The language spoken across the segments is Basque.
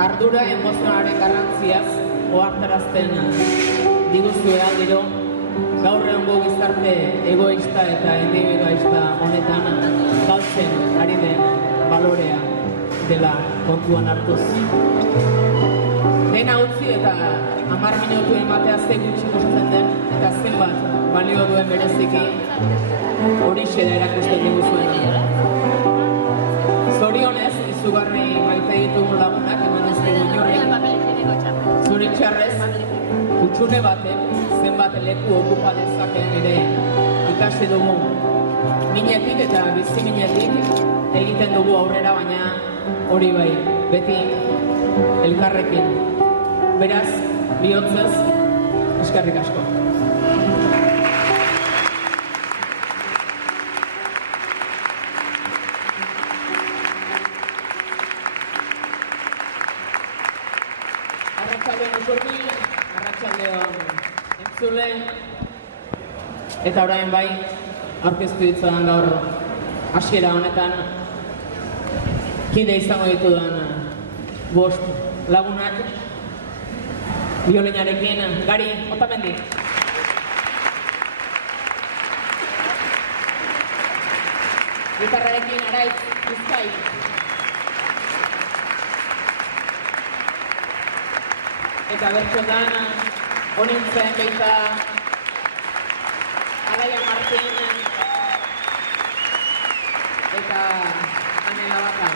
ardura emozionalaren garrantziaz ohartarazten diguzue aldiro, gaur egungo gizarte egoista eta individualista honetan galtzen ari den balorea dela kontuan hartuz. Dena utzi eta 10 minutu ematea ze gutxi kostatzen den eta zenbat balio duen bereziki horixe da erakusten diguzuena. Zorionez, izugarri maite ditugun lagunak eman ez dugu inorri. Zoritxarrez, kutsune baten zenbat leku okupa dezakeen ere ikasi dugu minetik eta bizi minetik egiten dugu aurrera, baina hori bai, beti elkarrekin. Beraz, bihotzez, eskerrik asko. Arratsaldeon Usurbil, arratsaldeon entzule, eta orain bai, aurkeztu ditzadan gaur hasiera honetan kide izango ditudan 5 lagunak, biolinarekin Gari Otamendi. Gitarrarekin Araitz Bizkai. Eta bertsotan honintzen baita Alaia Martin eta Anela Baka.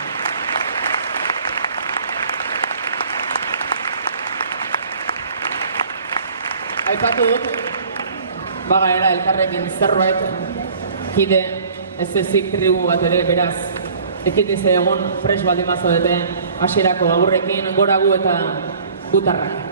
Aipatu dut, bagaera elkarrekin zerbait kide ez ezik tribu bat ere, beraz ekitize egon fresh baldin bazaudete hasierako agurrekin, gora gu eta gutarrak.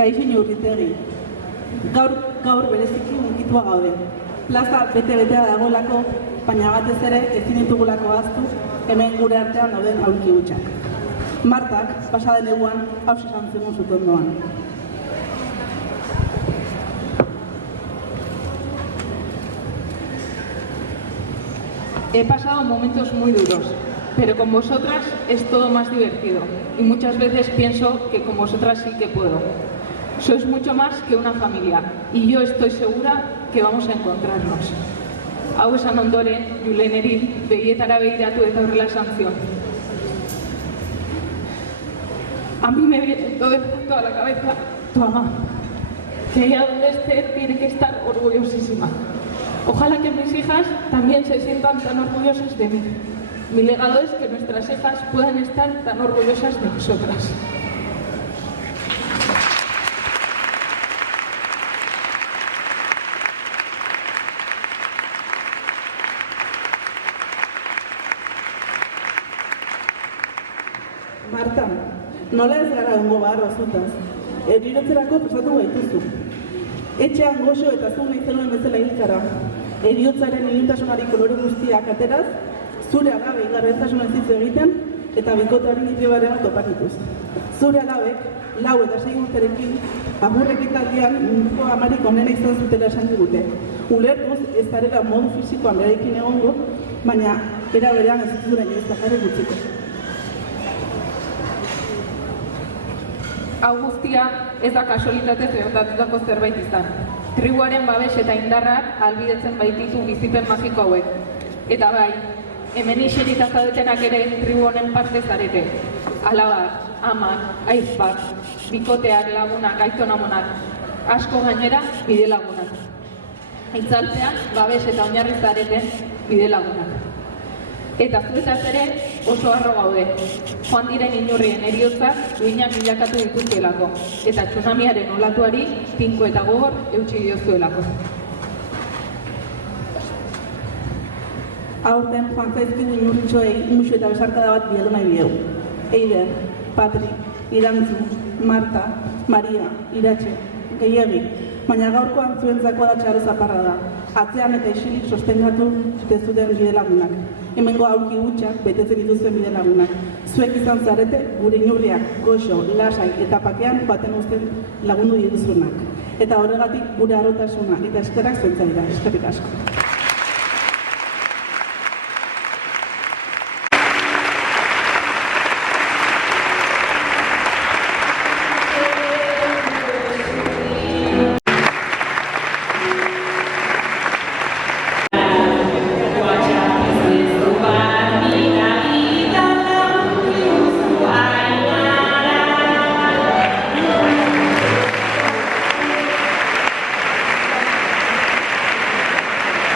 Kaixo Urritegi, gaur bereziki hunkitua gaude. Plaza bete-betea dagoelako, baina batez ere ezin ditugulako ahaztu hemen gure artean dauden aurki hutsak. Martak, pasaden eguan, hauxe esan zigun zutondoan. He pasado momentos muy duros, pero con vosotras es todo más divertido y muchas veces pienso que con vosotras sí que puedo. Sois mucho más que una familia y yo estoy segura que vamos a encontrarnos. Hau esan ondoren, Juleneri begietara begiratu eta horrela esan zion. A mí me viene todo el mundo a la cabeza tu mamá, que ella donde esté tiene que estar orgullosísima. Ojalá que mis hijas también se sientan tan orgullosas de mí. Mi legado es que nuestras hijas puedan estar tan orgullosas de nosotras. Marta, nola ez gara ongo baharra zutaz? Heriotzerako prestatu gaituzu. Etxean goxo eta zu nahi zenuen bezala hil zara. Heriotzaren iluntasunari kolore guztiak ateraz, zure alabei gardentasun ez hitz egiten eta bikoteari nitrio topakituz. Zure alabek, 4 eta 6 urterekin, agurrek ekitaldian munduko amarik onena izan zutela esan digute. Ulertuz ez zarela modu fisikoan berarekin egongo, baina era berean ez zure ez da jarri gutziko. Hau guztia ez da kasualitatez gertatutako zerbait izan. Tribuaren babes eta indarrak ahalbidetzen baititu bizipen magiko hauek. Eta bai, hemen iserita zaudetenak ere tribu honen parte zarete. Alabak, amak, aizpak, bikoteak, lagunak, aitonamonak, asko gainera bide lagunak. Itzaltzean, babes eta oinarri zareten bide lagunak. Eta zuetaz ere oso harro gaude. Joan diren inurrien heriotzak duinak bilakatu dituztelako, eta tsunamiaren olatuari tinko eta gogor eutsi diozuelako. Aurten joan zaizkigu inurritxoei musu eta besarkada bat bialdu nahi bieu. Eider, Patri, Irantzu, Marta, Maria, Iratxe, gehiegi, baina gaurkoan zuentzako da txaro zaparra da. Atzean eta isilik sostengatu dezuten bide lagunak. Hemengo aurki gutxak betetzen dituzuen bide lagunak. Zuek izan zarete gure inurriak, goxo, lasai eta pakean baten uzten lagundu dituzunak. Eta horregatik gure harrotasuna eta eskerrak zuentza dira. Eskerrik asko.